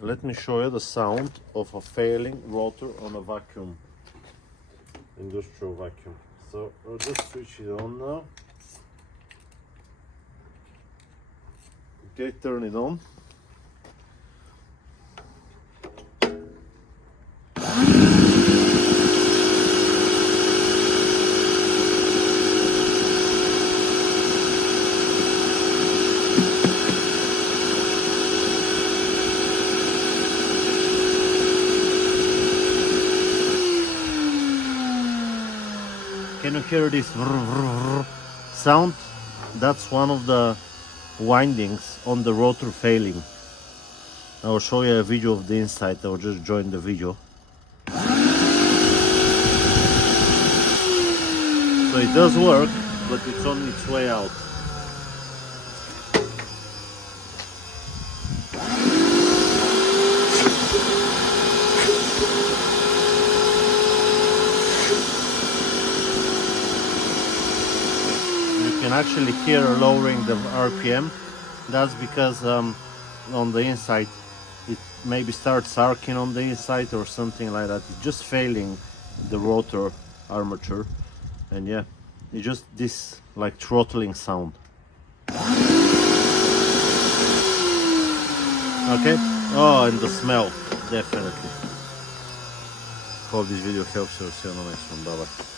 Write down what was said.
let me show you the sound of a failing rotor on a vacuum, industrial vacuum. So I'll just switch it on now. Okay, turn it on. Can you hear this sound? That's one of the windings on the rotor failing. I will show you a video of the inside. I will just join the video. So it does work, but it's on its way out. You can actually hear lowering the RPM. That's because on the inside it maybe starts arcing on the inside or something like that. It's just failing the rotor armature, and yeah, it's just this like throttling sound. Okay. Oh, and the smell, definitely. Hope this video helps you. See you on the next one. Bye bye.